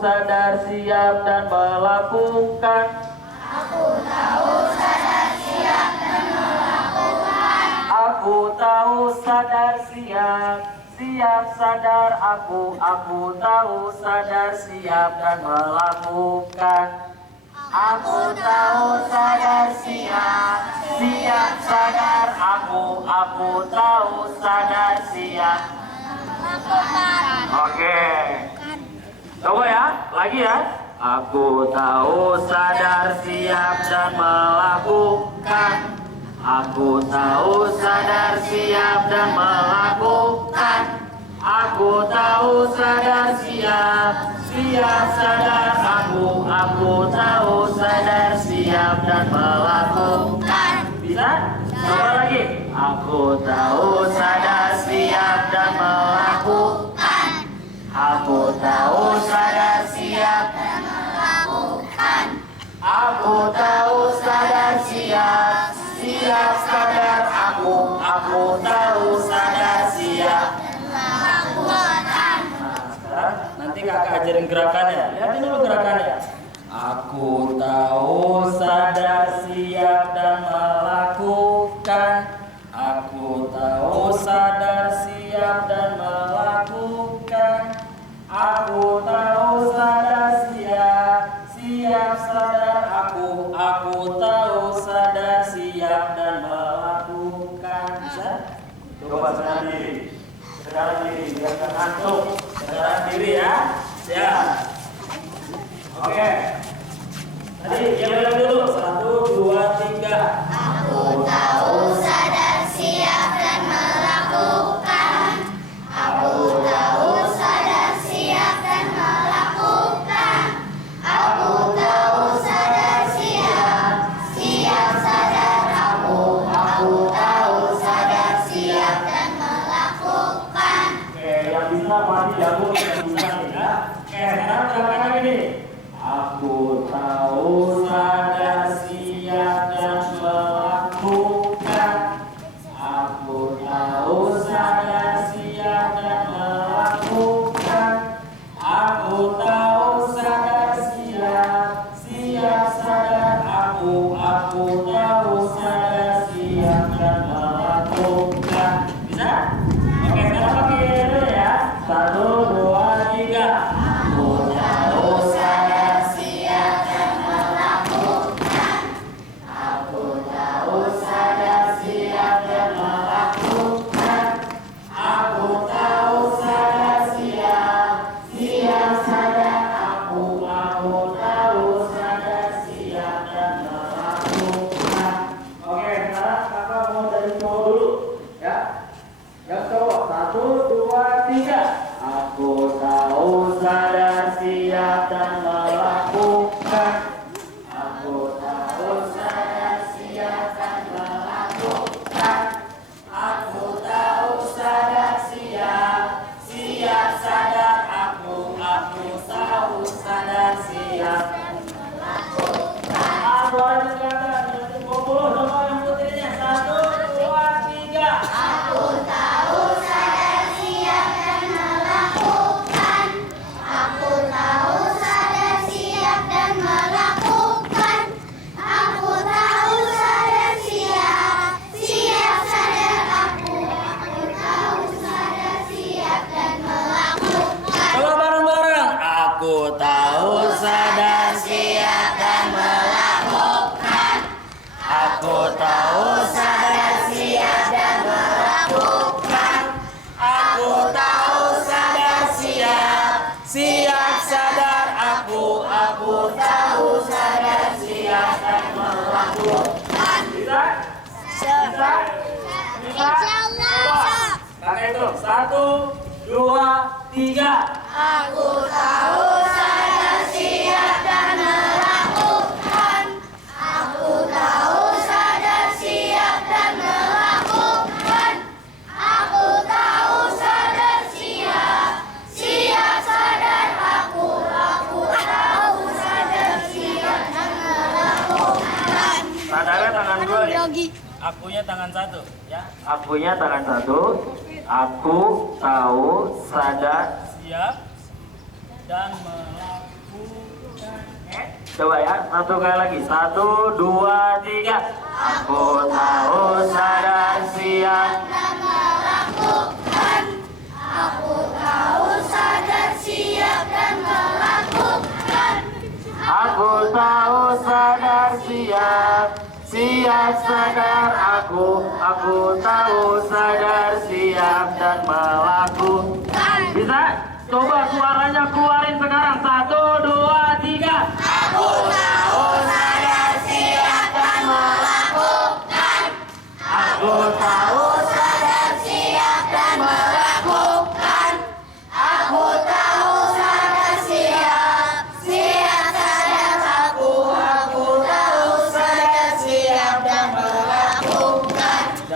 sadar, siap dan melakukan. Aku tahu, sadar, siap dan melakukan. Aku tahu, sadar, siap, siap sadar aku tahu, sadar, siap dan melakukan. Aku tahu, sadar, siap, siap sadar aku tahu, sadar, siap. Melakukan. Oke. Coba ya, lagi ya. Aku tahu, sadar, siap dan melakukan. Aku tahu, sadar, siap dan melakukan. Aku tahu, sadar, siap, siap sadar aku tahu, sadar, siap dan melakukan. Bisa? Coba lagi. Aku tahu, sadar, siap dan melakukan. Aku tahu, sadar, siap dan melakukan. Aku tahu, sadar, siap, siap sadar aku tahu, sadar, siap dan melakukan. Nah, nanti kakak ajarin gerakannya. Lihatin dulu gerakannya. Aku tahu, sadar, siap dan melakukan. Aku tahu, sadar, siap dan melakukan. Aku tahu, sadar, siap, siap sadar aku tahu, sadar, siap dan melakukan. Bisa? Coba sadar diri. Sadar diri, biar gak ngantuk. Sadar diri ya. Siap. Oke. Tadi yang bilang dulu. 1, 2, 3. Aku tahu, sadar, siap dan melakukan. Aku tahu, sadar, siap dan melakukan. Aku tahu, sadar, siap, siap sadar aku tahu, sadar, siap dan melakukan. Oke, yang bisa pasti jago, yang bisa ya. Oke, sekarang gerakan lagi nih. Aku tahu, sadar, siap dan melakukan. Aku tahu, sadar, siap dan melakukan. Aku tahu, sadar, siap, siap sadar aku tahu, sadar, siap dan melakukan. Bisa? Oke, sekarang pakai dulu ya. 1, 2, 3. Aku tahu, sadar, siap dan melakukan. Aku tahu, sadar, siap dan melakukan. Aku tahu, sadar, siap, siap sadar aku tahu, sadar, siap dan melakukan. Oke, sekarang kakak mau dari cowok dulu ya. Yang cowok 1, 2, 3. Aku tahu, sadar, siap dan melakukan. Aku tahu, sadar, siap dan melakukan. Aku tahu, sadar, siap, siap sadar aku tahu, sadar, siap dan melakukan. Suara silakan, nanti kumpul sama yang putrinya. 1, 2, 3. Aku tahu, sadar, siap dan melakukan. Aku tahu, sadar, siap dan melakukan. Aku tahu, sadar, siap, siap sadar aku tahu, sadar, siap dan melakukan. Coba bareng-bareng. Aku tahu, sadar, siap dan melakukan. Aku tahu, sadar, siap dan melakukan. Aku tahu, sadar, siap, siap sadar aku tahu, sadar, siap dan melakukan. Bisa? Bisa? Insyaallah. Pakai itu. 1, 2, 3. Aku tahu, sadar, siap dan melakukan. Aku tahu, sadar, siap dan melakukan. Aku tahu, sadar, siap, siap sadar aku tahu, sadar, siap dan melakukan. Sadarnya tangan dua ya. Akunya tangan 1 ya. Akunya tangan 1. Aku tahu, sadar, Siap dan melakukan. Coba ya, satu kali lagi. 1, 2, 3. Aku tahu, sadar, siap. dan melakukan. Aku tahu, sadar, siap dan melakukan. Aku tahu, sadar, siap. Siap, sadar, aku tahu, sadar, siap dan melakukan. Bisa? Coba suaranya keluarin sekarang. 1,